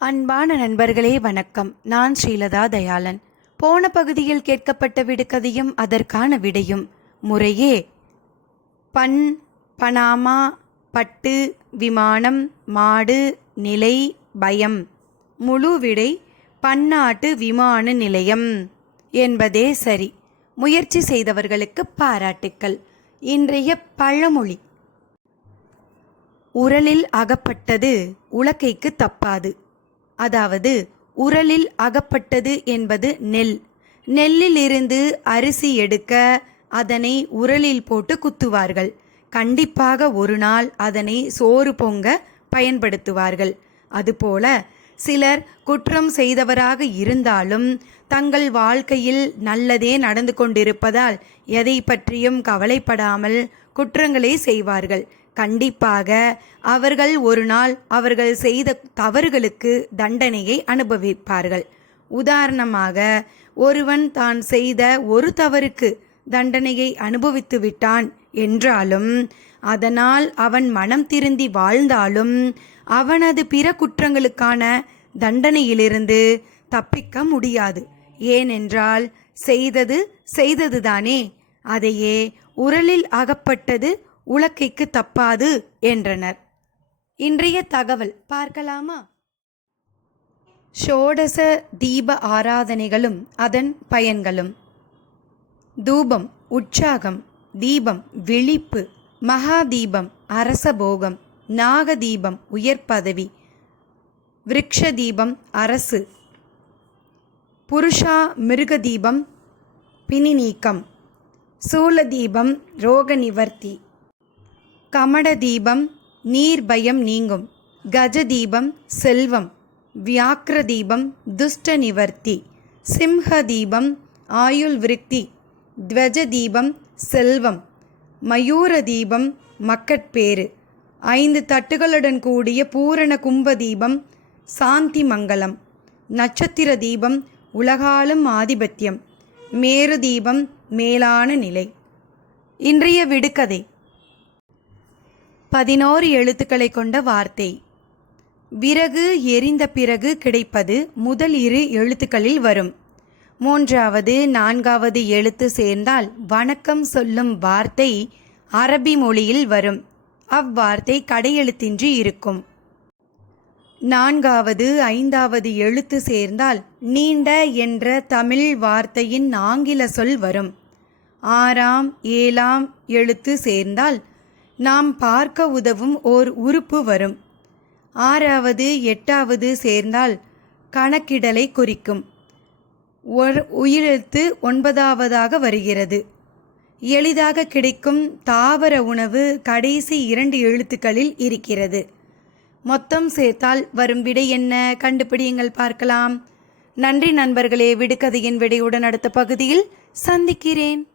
அன்பான நண்பர்களே வணக்கம். நான் ஸ்ரீலதா தயாளன். போன பகுதியில் கேட்கப்பட்ட விடுகதையும் அதற்கான விடையும் முறையே. பண் பனாமா பட்டு விமானம் மாடு நிலை பயம். முழு விடை பன்னாட்டு விமான நிலையம். என்பதே சரி. முயற்சி செய்தவர்களுக்கு பாராட்டுக்கள். இன்றைய பழமொழி. உரலில் அகப்பட்டது உலக்கைக்கு தப்பாது. அதாவது உரலில் அகப்பட்டது என்பது நெல். நெல்லிலிருந்து அரிசி எடுக்க அதனை உரலில் போட்டு குத்துவார்கள். கண்டிப்பாக ஒரு நாள் அதனை சோறு பொங்க பயன்படுத்துவார்கள். அதுபோல சிலர் குற்றம் செய்தவராக இருந்தாலும் தங்கள் வாழ்க்கையில் நல்லதே நடந்து கொண்டிருப்பதால் எதை பற்றியும் கவலைப்படாமல் குற்றங்களை செய்வார்கள். கண்டிப்பாக அவர்கள் ஒரு நாள் அவர்கள் செய்த தவறுகளுக்கு தண்டனையை அனுபவிப்பார்கள். உதாரணமாக ஒருவன் தான் செய்த ஒரு தவறுக்கு தண்டனையை அனுபவித்து விட்டான் என்றாலும் அதனால் அவன் மனம் திருந்தி வாழ்ந்தாலும் அவனது பிற குற்றங்களுக்கான தண்டனையிலிருந்து தப்பிக்க முடியாது. ஏனென்றால் செய்தது செய்ததுதானே. அதையே உரலில் அகப்பட்டது உலக்கைக்கு தப்பாது என்றனர். இன்றைய தகவல் பார்க்கலாமா? ஷோடச தீப ஆராதனைகளும் அதன் பயன்களும். தூபம் உற்சாகம் தீபம் விழிப்பு மகாதீபம் அரசபோகம் நாகதீபம் உயர் பதவி விரக்ஷதீபம் அரசு புருஷா மிருகதீபம் பிணி நீக்கம் சூலதீபம் ரோக நிவர்த்தி கமட தீபம் நீர் பயம் நீங்கும். கஜ தீபம் செல்வம். வியாக்கிரதீபம் துஷ்ட நிவர்த்தி சிம்ஹ தீபம் ஆயுள் விருத்தி. துவஜ தீபம் செல்வம். மயூர தீபம் மக்கட்பேறு. ஐந்து தட்டுகளுடன் கூடிய பூரண கும்ப தீபம் சாந்தி மங்கலம் நட்சத்திர தீபம் உலகாலும் ஆதிபத்தியம். மேரு தீபம் மேலான நிலை. இன்றைய விடுகதை. பதினோரு எழுத்துக்களை கொண்ட வார்த்தை. விறகு எரிந்த பிறகு கிடைப்பது முதல் இரு எழுத்துக்களில் வரும். மூன்றாவது நான்காவது எழுத்து சேர்ந்தால் வணக்கம் சொல்லும் வார்த்தை அரபி மொழியில் வரும். அவ்வார்த்தை கடையெழுத்தின்றி இருக்கும். நான்காவது ஐந்தாவது எழுத்து சேர்ந்தால் நீண்ட என்ற தமிழ் வார்த்தையின் ஆங்கில சொல் வரும். ஆறாம் ஏழாம் எழுத்து சேர்ந்தால் நாம் பார்க்க உதவும் ஓர் உறுப்பு வரும். ஆறாவது எட்டாவது சேர்ந்தால் கணக்கிடலை குறிக்கும். ஒரு உயிரெழுத்து ஒன்பதாவதாக வருகிறது. எளிதாக கிடைக்கும் தாவர உணவு கடைசி இரண்டு எழுத்துக்களில் இருக்கிறது. மொத்தம் சேர்த்தால் வரும் விடை என்ன? கண்டுபிடியுங்கள் பார்க்கலாம். நன்றி நண்பர்களே விடுகதையின் விடையுடன் அடுத்த பகுதியில் சந்திக்கிறேன்.